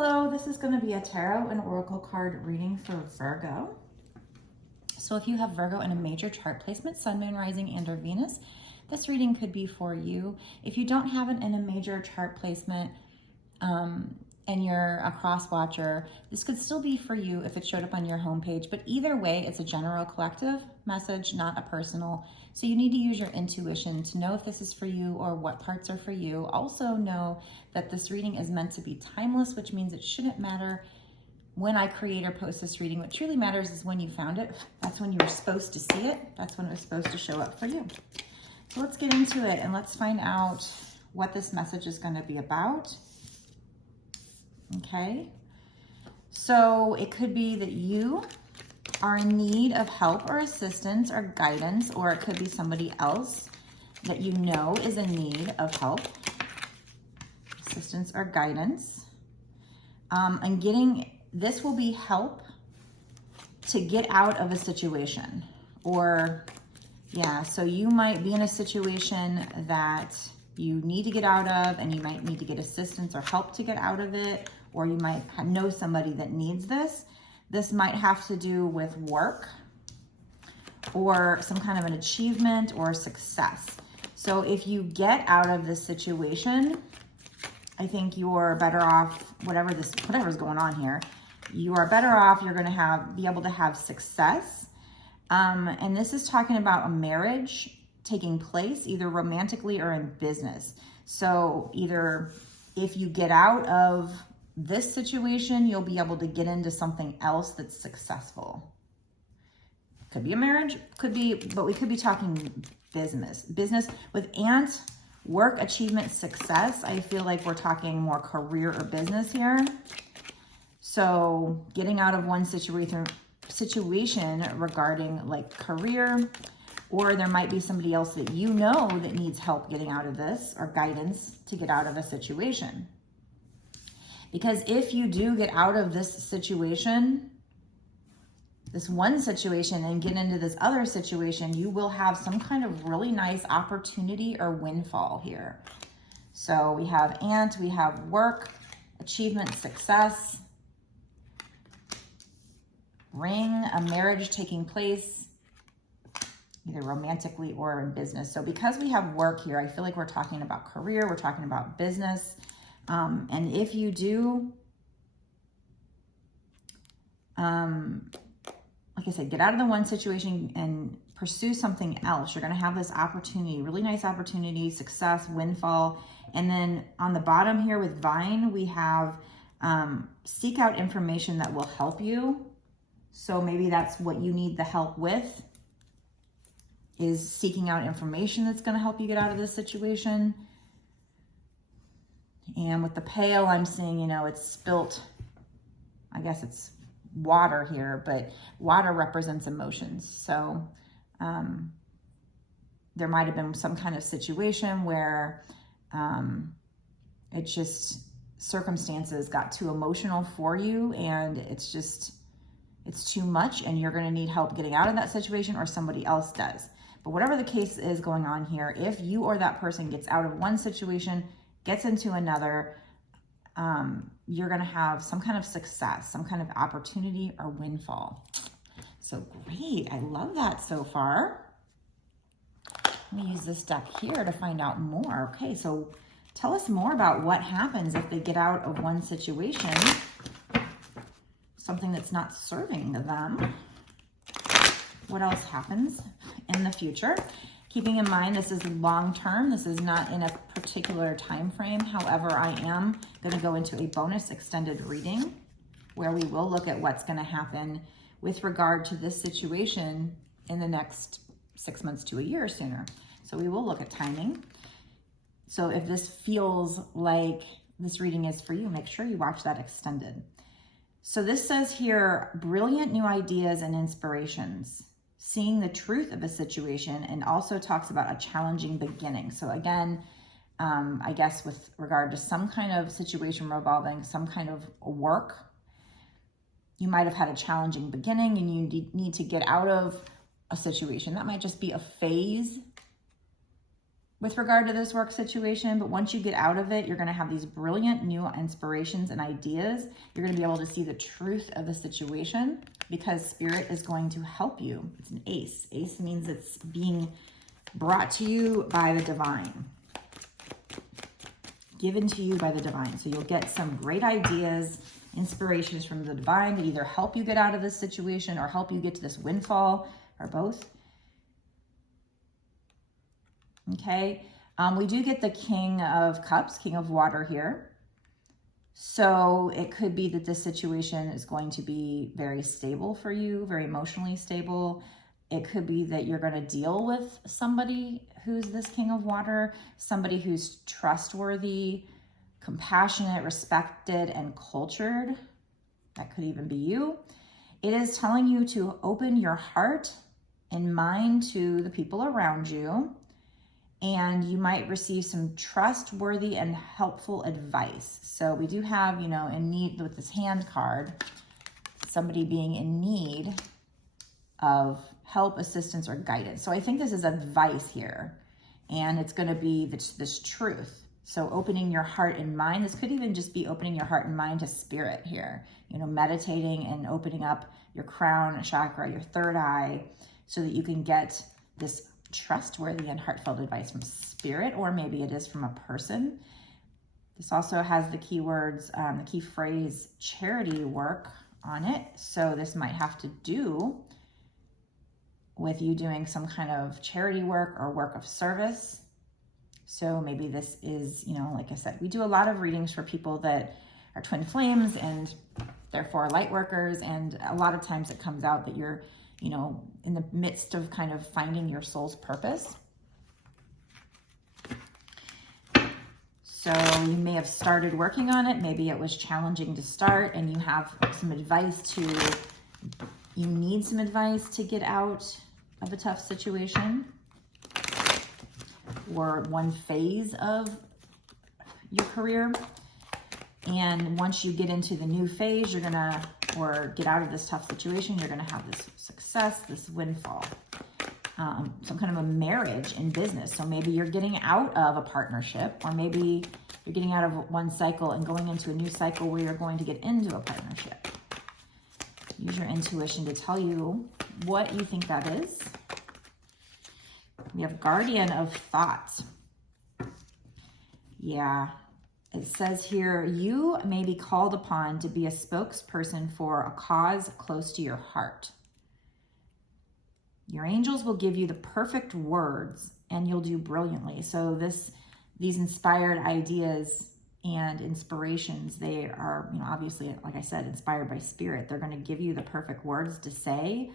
Hello, this is going to be a tarot and oracle card reading for Virgo. So if you have Virgo in a major chart placement, Sun, Moon, Rising, and or Venus, this reading could be for you. If you don't have it in a major chart placement and you're a cross watcher, this could still be for you if it showed up on your homepage. But either way, it's a general collective message, not a personal. So you need to use your intuition to know if this is for you or what parts are for you. Also know that this reading is meant to be timeless, which means it shouldn't matter when I create or post this reading. What truly matters is when you found it. That's when you were supposed to see it. That's when it was supposed to show up for you. So let's get into it and let's find out what this message is going to be about. Okay, so it could be that you are in need of help or assistance or guidance, or it could be somebody else that you know is in need of help, assistance, or guidance. And this will be help to get out of a situation, or so you might be in a situation that you need to get out of, and you might need to get assistance or help to get out of it, or you might know somebody that needs this. This might have to do with work or some kind of an achievement or success. So if you get out of this situation, I think you're better off, whatever's going on here, you are better off. You're going to be able to have success. And this is talking about a marriage taking place, either romantically or in business. So either if you get out of this situation, you'll be able to get into something else that's successful. Could be a marriage, but we could be talking business. Business with work, achievement, success. I feel like we're talking more career or business here. So getting out of one situation regarding like career, or there might be somebody else that you know that needs help getting out of this, or guidance to get out of a situation. Because if you do get out of this situation, this one situation, and get into this other situation, you will have some kind of really nice opportunity or windfall here. So we have we have work, achievement, success, ring, a marriage taking place, either romantically or in business. So because we have work here, I feel like we're talking about career, we're talking about business. And if you do, like I said, get out of the one situation and pursue something else, you're going to have this opportunity, really nice opportunity, success, windfall. And then on the bottom here with Vine, we have seek out information that will help you. So maybe that's what you need the help with, is seeking out information that's going to help you get out of this situation. And with the pail, I'm seeing, it's spilt, I guess it's water here, but water represents emotions. So there might have been some kind of situation where circumstances got too emotional for you, and it's too much, and you're going to need help getting out of that situation, or somebody else does. But whatever the case is going on here, if you or that person gets out of one situation, gets into another, you're going to have some kind of success, some kind of opportunity or windfall. So great. I love that so far. Let me use this deck here to find out more. Okay, so tell us more about what happens if they get out of one situation, something that's not serving them. What else happens in the future? Keeping in mind, this is long-term. This is not in a particular time frame. However, I am going to go into a bonus extended reading where we will look at what's going to happen with regard to this situation in the next 6 months to a year or sooner. So we will look at timing. So if this feels like this reading is for you, make sure you watch that extended. So this says here, brilliant new ideas and inspirations, seeing the truth of a situation, and also talks about a challenging beginning. So again, I guess with regard to some kind of situation revolving some kind of work, you might have had a challenging beginning and you need to get out of a situation. That might just be a phase with regard to this work situation, but once you get out of it, you're going to have these brilliant new inspirations and ideas. You're going to be able to see the truth of the situation because Spirit is going to help you. It's an ace. Ace means it's being brought to you by the divine, given to you by the divine. So you'll get some great ideas, inspirations from the divine that either help you get out of this situation or help you get to this windfall, or both. Okay, we do get the King of Cups, King of Water here. So it could be that this situation is going to be very stable for you, very emotionally stable. It could be that you're going to deal with somebody who's this King of Water, somebody who's trustworthy, compassionate, respected, and cultured. That could even be you. It is telling you to open your heart and mind to the people around you. And you might receive some trustworthy and helpful advice. So we do have, in need with this hand card, somebody being in need of help, assistance, or guidance. So I think this is advice here, and it's going to be this truth. So opening your heart and mind, this could even just be opening your heart and mind to Spirit here, meditating and opening up your crown chakra, your third eye, so that you can get this trustworthy and heartfelt advice from Spirit, or maybe it is from a person. This also has the keywords, the key phrase charity work on it. So this might have to do with you doing some kind of charity work or work of service. So maybe this is, like I said, we do a lot of readings for people that are twin flames and therefore light workers. And a lot of times it comes out that you're in the midst of kind of finding your soul's purpose. So you may have started working on it. Maybe it was challenging to start and you have some advice you need some advice to get out of a tough situation or one phase of your career. And once you get into the new phase, or get out of this tough situation, you're gonna have this success, this windfall, some kind of a marriage in business. So maybe you're getting out of a partnership, or maybe you're getting out of one cycle and going into a new cycle where you're going to get into a partnership. Use your intuition to tell you what you think that is. We have Guardian of Thoughts. Yeah. It says here, you may be called upon to be a spokesperson for a cause close to your heart. Your angels will give you the perfect words and you'll do brilliantly. So these inspired ideas and inspirations, they are, obviously, like I said, inspired by Spirit. They're going to give you the perfect words to say,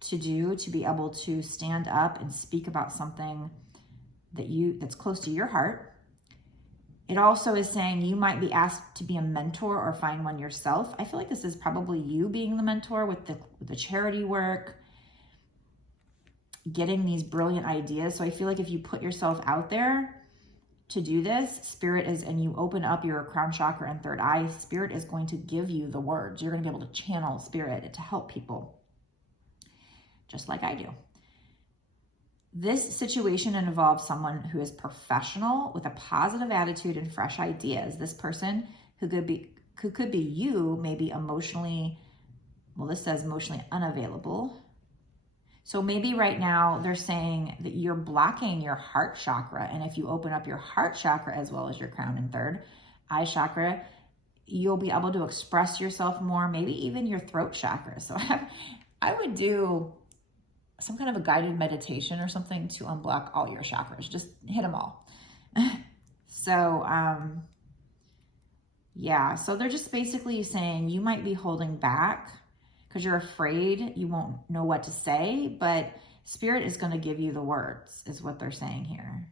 to do, to be able to stand up and speak about something that's close to your heart. It also is saying you might be asked to be a mentor or find one yourself. I feel like this is probably you being the mentor with the charity work, getting these brilliant ideas. So I feel like if you put yourself out there to do this, Spirit is, and you open up your crown chakra and third eye, Spirit is going to give you the words. You're going to be able to channel Spirit to help people, just like I do. This situation involves someone who is professional with a positive attitude and fresh ideas. This person who could be you, maybe emotionally, well, this says emotionally unavailable. So maybe right now they're saying that you're blocking your heart chakra. And if you open up your heart chakra as well as your crown and third eye chakra, you'll be able to express yourself more, maybe even your throat chakra. So I would do some kind of a guided meditation or something to unblock all your chakras. Just hit them all. So, yeah. So they're just basically saying you might be holding back because you're afraid you won't know what to say, but Spirit is going to give you the words, is what they're saying here.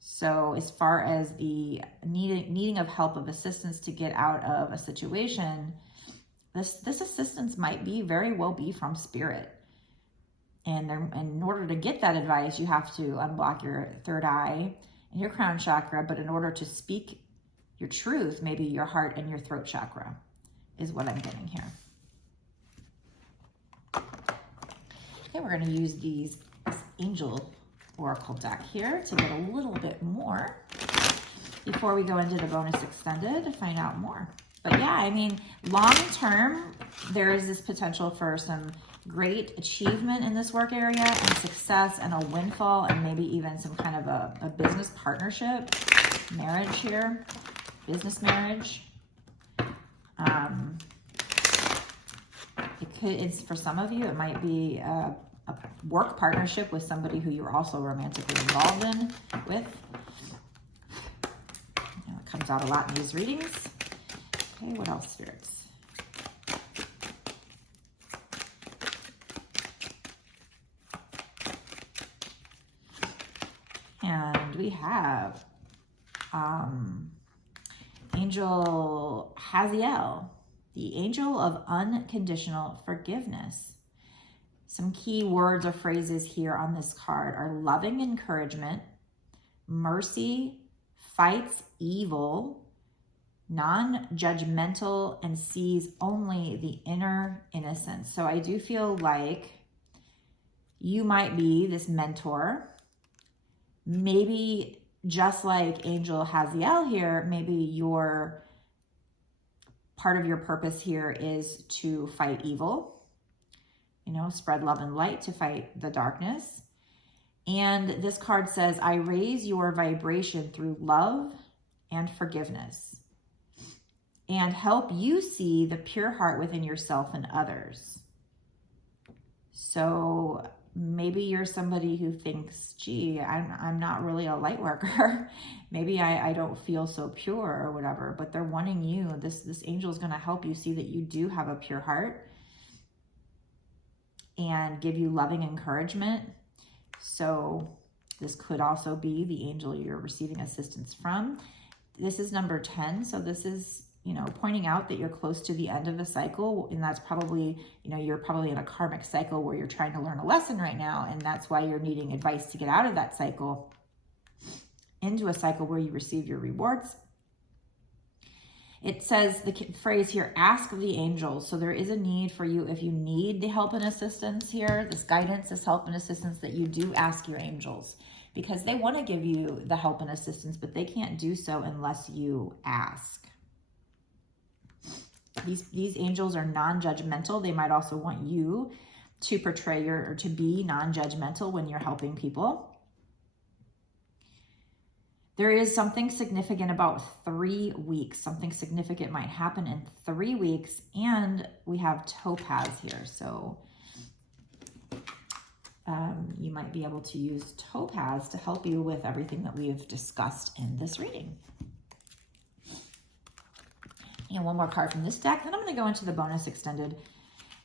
So as far as the needing of help, of assistance to get out of a situation, this assistance might very well be from Spirit. And in order to get that advice, you have to unblock your third eye and your crown chakra. But in order to speak your truth, maybe your heart and your throat chakra is what I'm getting here. Okay, we're going to use these angel oracle deck here to get a little bit more before we go into the bonus extended to find out more. But yeah, I mean, long term, there is this potential for some great achievement in this work area and success and a windfall and maybe even some kind of a business partnership, marriage here, business marriage. It's for some of you, it might be a work partnership with somebody who you're also romantically involved with. It comes out a lot in these readings. Okay, what else, spirits? And we have Angel Haziel, the angel of unconditional forgiveness. Some key words or phrases here on this card are loving encouragement, mercy, fights evil, non-judgmental, and sees only the inner innocence. So I do feel like you might be this mentor. Maybe just like Angel Haziel here, maybe your part of your purpose here is to fight evil, you know, spread love and light to fight the darkness. And this card says, I raise your vibration through love and forgiveness and help you see the pure heart within yourself and others. So maybe you're somebody who thinks, gee, I'm not really a light worker. Maybe I don't feel so pure or whatever, but they're wanting you. This angel is going to help you see that you do have a pure heart and give you loving encouragement. So this could also be the angel you're receiving assistance from. This is number 10. So this is, you know, pointing out that you're close to the end of a cycle, and that's probably, you know, you're probably in a karmic cycle where you're trying to learn a lesson right now, and that's why you're needing advice to get out of that cycle into a cycle where you receive your rewards. It says the phrase here, ask the angels. So there is a need for you, if you need the help and assistance here, this guidance, this help and assistance, that you do ask your angels, because they want to give you the help and assistance, but they can't do so unless you ask. These angels are non-judgmental. They might also want you to portray or to be non-judgmental when you're helping people. There is something significant about 3 weeks. Something significant might happen in 3 weeks, and we have topaz here. So you might be able to use topaz to help you with everything that we've discussed in this reading. And one more card from this deck. Then I'm going to go into the bonus extended,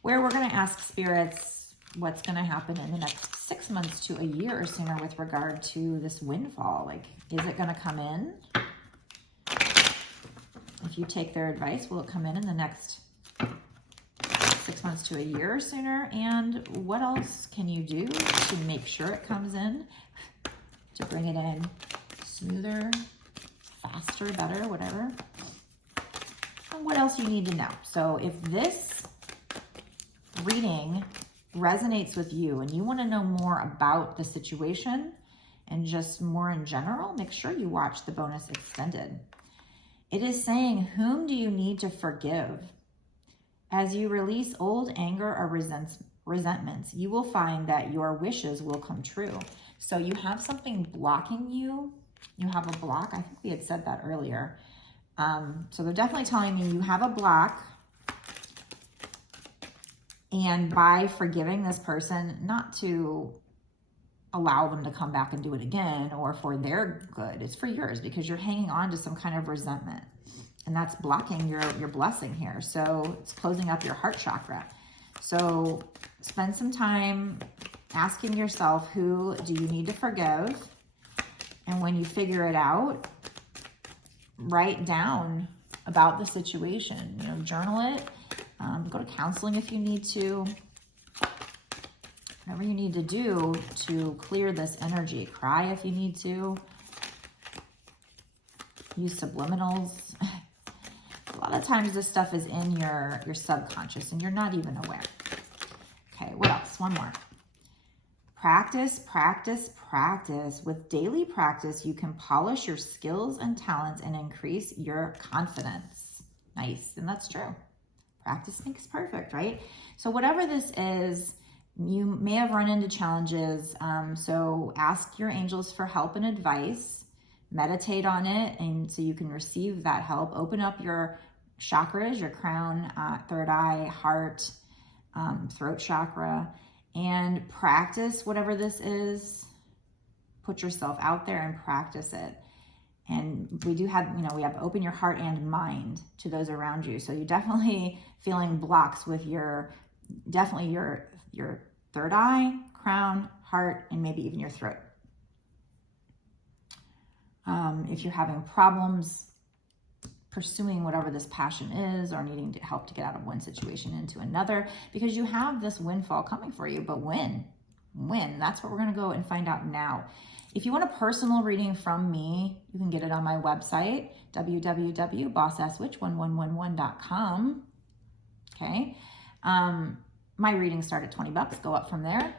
where we're going to ask spirits what's going to happen in the next 6 months to a year or sooner with regard to this windfall. Like, is it going to come in? If you take their advice, will it come in the next 6 months to a year or sooner? And what else can you do to make sure it comes in, to bring it in smoother, faster, better, whatever? What else you need to know. So if this reading resonates with you and you want to know more about the situation and just more in general, make sure you watch the bonus extended. It is saying, whom do you need to forgive? As you release old anger or resentments, you will find that your wishes will come true. So you have something blocking you. You have a block. I think we had said that earlier. So they're definitely telling me you have a block, and by forgiving this person, not to allow them to come back and do it again or for their good, it's for yours, because you're hanging on to some kind of resentment, and that's blocking your blessing here. So it's closing up your heart chakra. So spend some time asking yourself, who do you need to forgive? And when you figure it out, write down about the situation, you know, journal it, go to counseling if you need to, whatever you need to do to clear this energy. Cry if you need to, use subliminals. A lot of times this stuff is in your subconscious and you're not even aware. Okay, what else? One more. Practice, practice, practice. With daily practice, you can polish your skills and talents and increase your confidence. Nice, and that's true. Practice makes perfect, right? So whatever this is, you may have run into challenges. So ask your angels for help and advice. Meditate on it, and so you can receive that help. Open up your chakras, your crown, third eye, heart, throat chakra, and practice whatever this is. Put yourself out there and practice it. And we do have, we have open your heart and mind to those around you. So you're definitely feeling blocks with your third eye, crown, heart, and maybe even your throat. If you're having problems pursuing whatever this passion is, or needing to help to get out of one situation into another, because you have this windfall coming for you. But when? That's what we're going to go and find out now. If you want a personal reading from me, you can get it on my website, www.bossswitch1111.com. Okay. My readings start at $20, go up from there.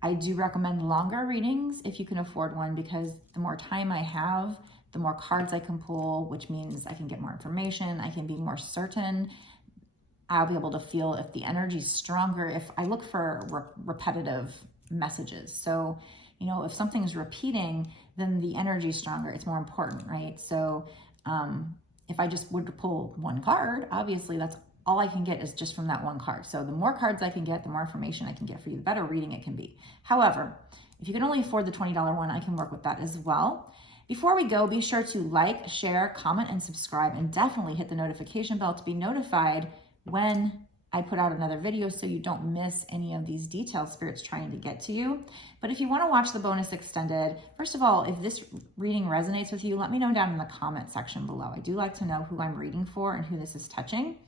I do recommend longer readings if you can afford one, because the more time I have, the more cards I can pull, which means I can get more information. I can be more certain. I'll be able to feel if the energy is stronger, if I look for repetitive messages. So, if something's repeating, then the energy is stronger. It's more important, right? So if I just would pull one card, obviously that's all I can get is just from that one card. So the more cards I can get, the more information I can get for you, the better reading it can be. However, if you can only afford the $20 one, I can work with that as well. Before we go, be sure to like, share, comment, and subscribe, and definitely hit the notification bell to be notified when I put out another video, so you don't miss any of these details Spirit's trying to get to you. But if you want to watch the bonus extended, first of all, if this reading resonates with you, let me know down in the comment section below. I do like to know who I'm reading for and who this is touching.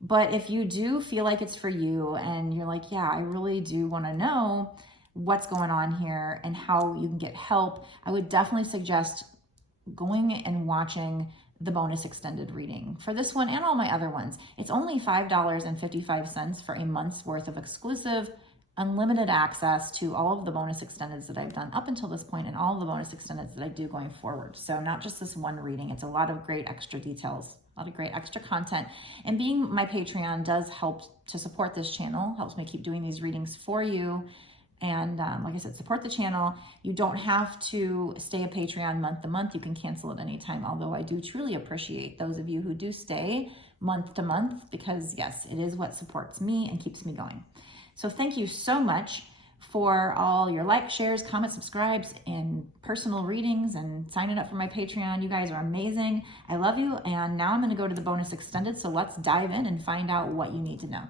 But if you do feel like it's for you and you're like, yeah, I really do want to know what's going on here and how you can get help, I would definitely suggest going and watching the bonus extended reading for this one and all my other ones. It's only $5.55 for a month's worth of exclusive, unlimited access to all of the bonus extendeds that I've done up until this point and all of the bonus extendeds that I do going forward. So not just this one reading, it's a lot of great extra details, a lot of great extra content. And being my Patreon does help to support this channel, helps me keep doing these readings for you. And like I said, support the channel. You don't have to stay a Patreon month to month. You can cancel at any time, although I do truly appreciate those of you who do stay month to month, because yes, it is what supports me and keeps me going. So thank you so much for all your likes, shares, comments, subscribes, and personal readings, and signing up for my Patreon. You guys are amazing. I love you. And now I'm going to go to the bonus extended. So let's dive in and find out what you need to know.